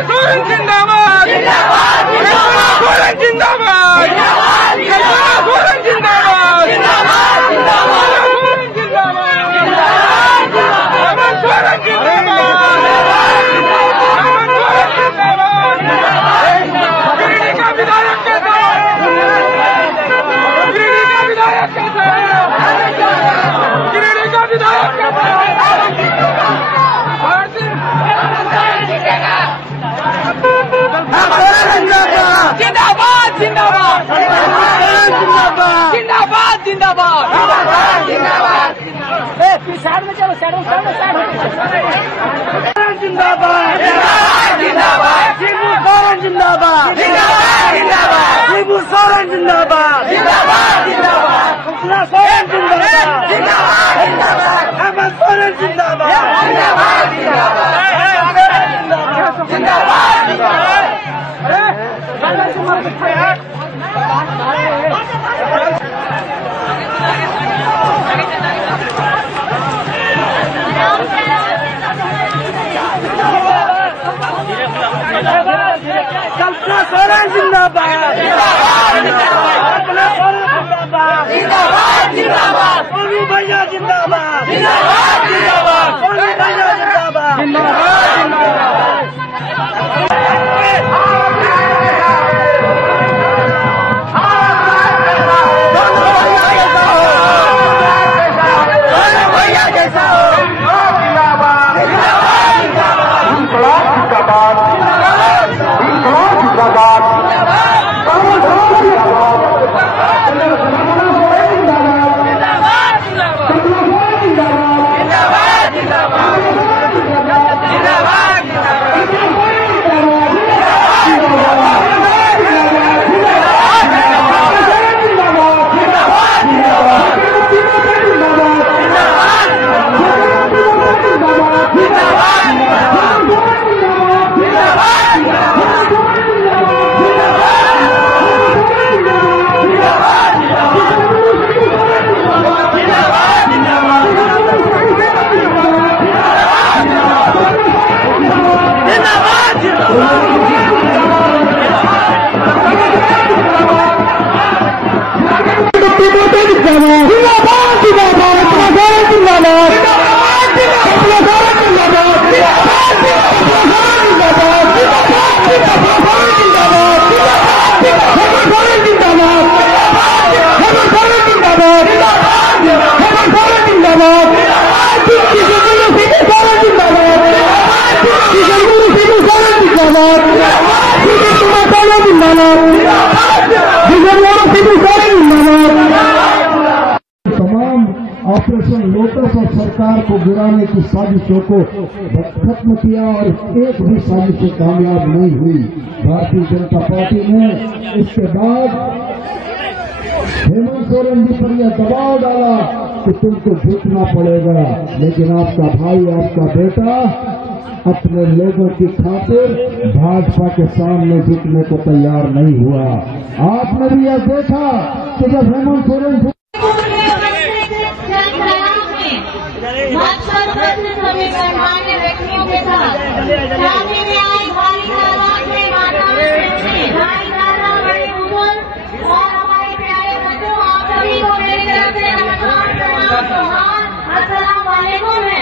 सोरेन जिंदाबाद, सोरेन जिंदाबाद, सोरेन जिंदाबाद, गिरिडीह का विधायक कैसा है? गिरिडीह का विधायक कैसा है? गिरिडीह का विधायक कैसा है? जिंदाबाद जिंदाबाद जिंदाबाद जिंदाबाद जिंदाबाद जिंदाबाद। साइड में चलो, साइड में जिंदाबाद जिंदाबाद शिबू सोरेन जिंदाबाद जिंदाबाद शिबू सोरेन जिंदाबाद जिंदाबाद जिंदाबाद कृष्णा सोरेन जिंदाबाद जिंदाबाद हेमंत सोरेन जिंदाबाद जिंदाबाद जिंदाबाद जिंदाबाद। कल्पना सोरेन जिंदाबाद कल्पना सोरेन जिंदाबाद जिंदाबाद जिंदाबाद सोनू भैया जिंदाबाद जिंदाबाद जिंदाबाद सोनू भैया जिंदाबाद जिंदाबाद जिंदाबाद। तमाम ऑपरेशन लोटस और सरकार को गिराने की साजिशों को खत्म किया और एक भी साजिश कामयाब नहीं हुई। भारतीय जनता पार्टी ने इसके बाद हेमंत सोरेन जी पर यह दबाव डाला कि तुमको झुकना पड़ेगा, लेकिन आपका भाई, आपका बेटा अपने लोगों की खातिर भाजपा के सामने झुकने को तैयार नहीं हुआ। आपने भी यह देखा कि जब हेमंत सोरेन व्यक्तियों के साथ शादी में आई भारी तादाद में और हमारे प्यारे बच्चों, आप सभी को मेरी तरफ से नमस्कार, प्रणाम, अस्सलाम वालेकुम है।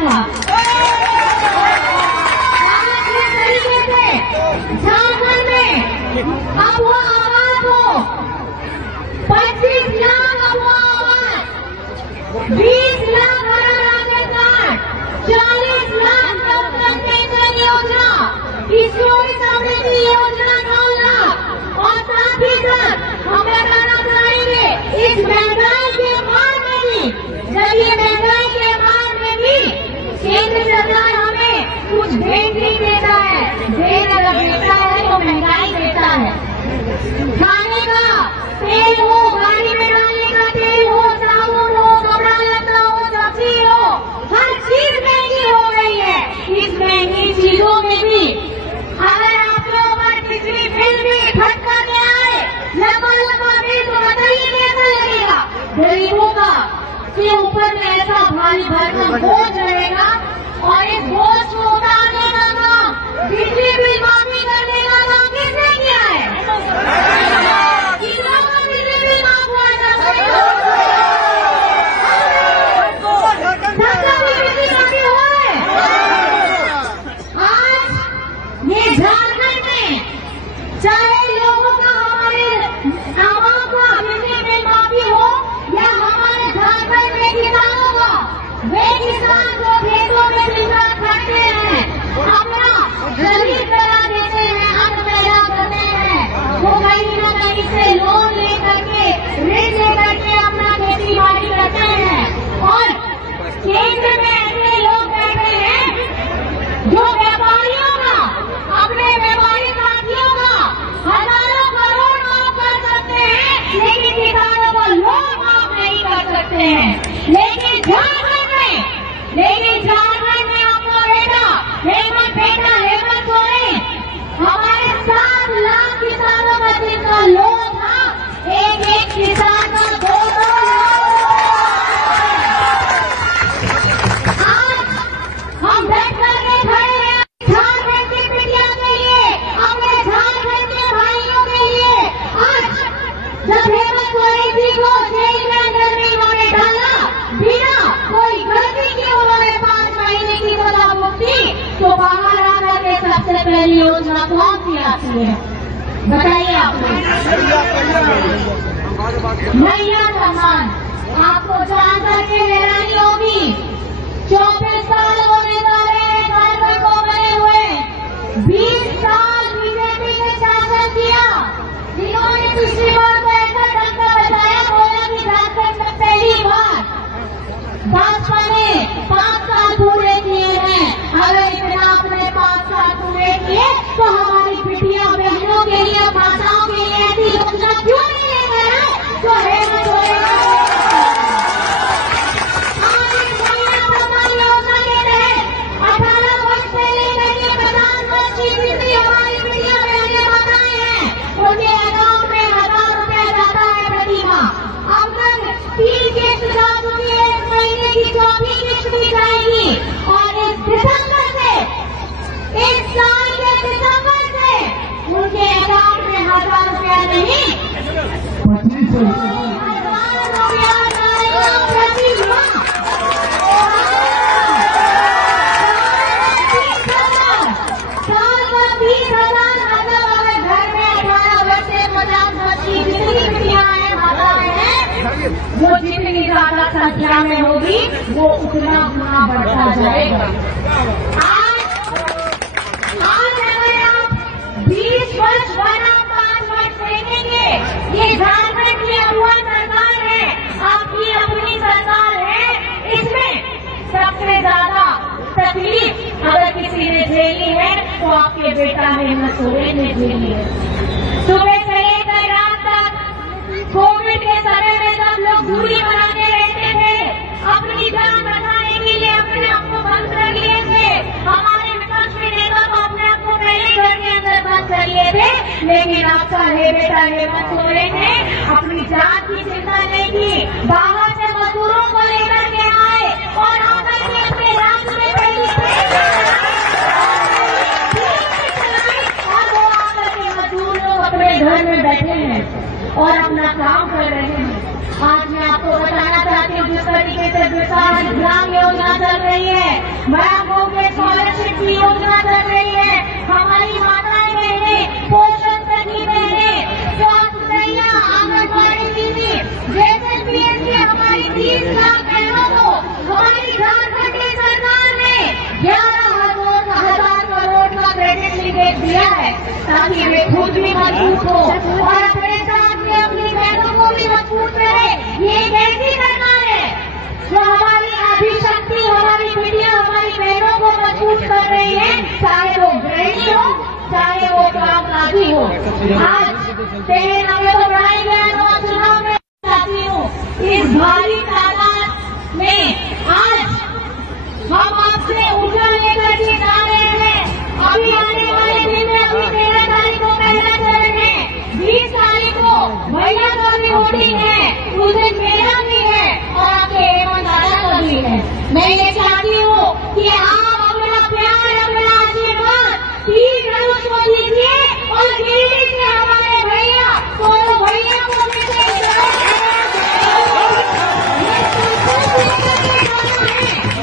था। आज इस तरीके से झारखंड में अब वो आवाज हो 25 लाख अब वो आवाज 20 लाख हरा ration card 40 lakh doctor pension योजना किशोरी समृद्धि योजना 9 लाख और साथ ही साथ हम बताना चाहेंगे इस महंगाई के मार में भी जब ये महंगाई के मार में भी केंद्र सरकार हमें कुछ भेंट नहीं देता है। भेंट अगर देता है तो महंगाई देता है। खाने का तेल हो, गाड़ी में डालने का तेल हो, साबुन हो, कपड़ा लत्ता हो, सब्जी हो, हर चीज महंगी हो गई है। इस महंगी चीजों में भी अगर आपके ऊपर बिजली बिल भी फटका के आए लंबा बिल तो बताइए कैसा लगेगा। गरीबों का के ऊपर में ऐसा भारी भरकम बोझ रहेगा और इस बोझ को उतारने का काम बिजली बिल माफी करने का काम किसने किया है? कितना का बिजली बिल माफ हुआ है? सबका बिजली माफी हुआ है। आज ये झारखंड में चाहे लोगों का हमारे आवाम का बिजली बिल माफी हो या हमारे झारखंड में किसानों का, वे किसान जो खेतों में मिलकर खड़ते हैं, अपना शरीर करा देते हैं, अन्न पैदा करते हैं, वो कहीं न कहीं से लोन लेकर के ऋण लेकर के अपना खेती बाड़ी करते हैं। और केंद्र में ऐसे लोग बैठे हैं जो व्यापारियों का, अपने व्यापारी साथियों का हजारों करोड़ माफ कर सकते हैं, लेकिन किसानों को लोन माफ नहीं कर सकते हैं। लेकिन झारखंड में आपका बेटा हेमंत सोरेन हमारे 7 लाख किसानों का जिनका लोन था, एक किसान का 2 आज हम बैठ करके खड़े हैं झारखंड की बिटिया के लिए, अपने झारखंड के भाइयों के लिए। आज जब हेमंत सोरेन जी को जेल में अंदर में उन्होंने डाला बिना कोई गलती की, उन्होंने 5 महीने की सजा भुगती, तो बाहर आकर के सबसे पहली योजना कौन सी आती है बताइए आप लोग? मैया सम्मान। आपको जान करके हैरानी होगी 24 साल होने वाले हैं झारखंड को बने हुए। 20 साल बीजेपी ने शासन किया, जिन्होंने पिछली बार को ऐसा डंका बजाया, बोला कि झारखंड में पहली बार भाजपा ने 5 साल पूरे किए हैं। अगर इतना आपने 5 साल पूरे किए तो हमारी बिटिया बहनों के लिए, माताओं के लिए ऐसी योजना क्यों नहीं लेकर आए जो हेमंत सोरेन योजना के तहत 18 वर्ष से लेकर के प्रधानमंत्री जितनी हमारी बिटिया बहनें माताएं हैं, उनके अकाउंट में 1000 रुपया जाता है प्रति माह। अब तक 3 किस्त जा चुकी है, इस महीने की 4वीं किस्त भी जाएगी और इस साल के दिसंबर से उनके अकाउंट में 1000 रुपया नहीं 25 1000 रुपया जाएगा प्रति माह। 30,000 साल पर 30,000 मतलब अगर घर में 18 वर्ष से 50 वर्ष की जितनी बिटियां हैं, माताएं हैं, वो जितनी ज्यादा संख्या में होगी वो उतना गुना बढ़ता जाएगा। आज अगर आप 20 वर्ष बना 5 वर्ष देखेंगे, ये झारखंड की अगुआ सरकार है, आपकी अपनी सरकार है। इसमें सबसे ज्यादा तकलीफ अगर किसी ने झेली है तो आपके बेटा हेमंत सोरेन ने झेली है। सुबह से लेकर रात तक कोविड के समय में सब लोग दूरी बनाते रहते थे, अपनी जान बचाने के लिए अपने आप को बंद कर लिए थे। हमारे विपक्षी नेता को अपने आप को पहले घर के अंदर बंद कर लिए थे, लेकिन आपका बेटा हेमंत सोरेन ने अपनी जान की चिंता नहीं की, बाहर से मजदूरों को लेकर के आए और आकर के अपने राज्य में पहली और वो आकर के मजदूर लोग अपने घर में बैठे हैं और अपना काम कर रहे हैं। आज मैं आपको बताना चाहती हूँ जिस तरीके से विकास ग्राम योजना चल रही है, चाहे वो गृहिणी हो, चाहे वो कामकाजी हो। आज 13 नवंबर को बढ़ाए गए चुनाव में चाहती हूँ इस भारी तादाद में आज हम आपसे ऊर्जा लेकर के जा रहे हैं। अभी आने वाले दिन में अभी 13 तारीख को पहला चरण है, 20 तारीख को भैया का भी वोटिंग है, उस दिन मेरा भी है और आपके हेमंत दादा का भी है। मैं ये चाहती हूँ कि आप अपना प्यार, अपना आशीर्वाद 30 घरों को दीजिए और गिरिडीह से हमारे भैया दोनों भैया को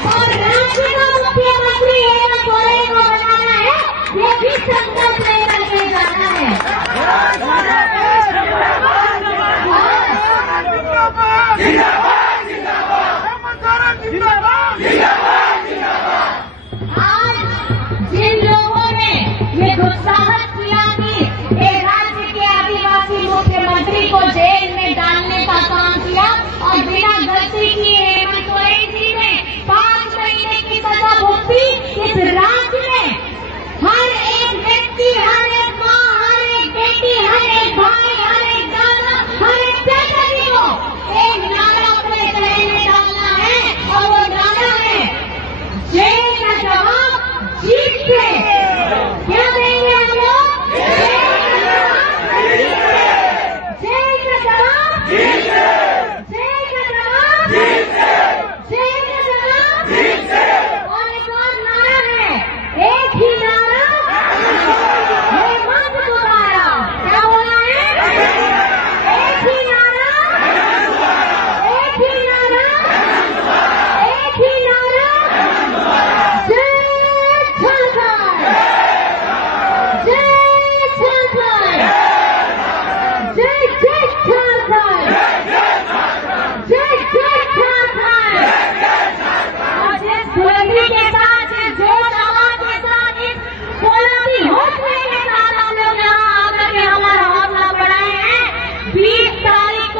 और राज्य का मुख्यमंत्री हेमंत सोरेन को बनाना है, ये भी संकल्प लेकर के जाना है। आज जिन लोगों ने ये दुस्साहस किया कि एक राज्य के आदिवासी मुख्यमंत्री को जेल में डालने का काम किया और बिना गलती किए हेमंत सोरेन जी ने 5 महीने की सजा भुगती। इस राज्य में हर एक व्यक्ति, हर एक माँ, हर एक बेटी, हर एक भाई, हर एक दादा, हर एक चाचा जी को एक नारा अपने गले में डालना है और वो नारा है जेल का जवाब जीत से। क्या देंगे हम लोग? जेल का जवाब जेल का जवाब जेल का जवाब। और एक और नारा है, एक ही नारा हेमंत दोबारा। क्या बोला है? एक ही नारा, एक ही नारा, एक ही नारा, जय झारखंड, जय झारखंड, जय जय झारखंड, जय जय झारखंड। और जिस बुलंदी के साथ, जिस जोर आवाज के साथ, इस बुलंदी हौसले के साथ हम लोग यहाँ आकर के हमारा हौसला बढ़ाए हैं। 20 तारीख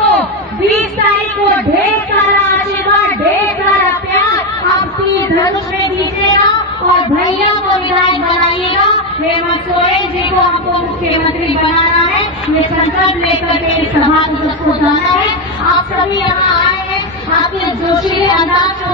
को ढेर सारा आशीर्वाद, ढेर सारा प्यार आप 30 धनुष में दीजिएगा और भैया को विधायक बनाइएगा। हेमंत सोरेन जी को हमको मुख्यमंत्री बनाना है, ये संकल्प लेकर के इस सभा को सबको जाना है। आप सभी यहाँ आए हैं, आपके जोशीले अंदाज को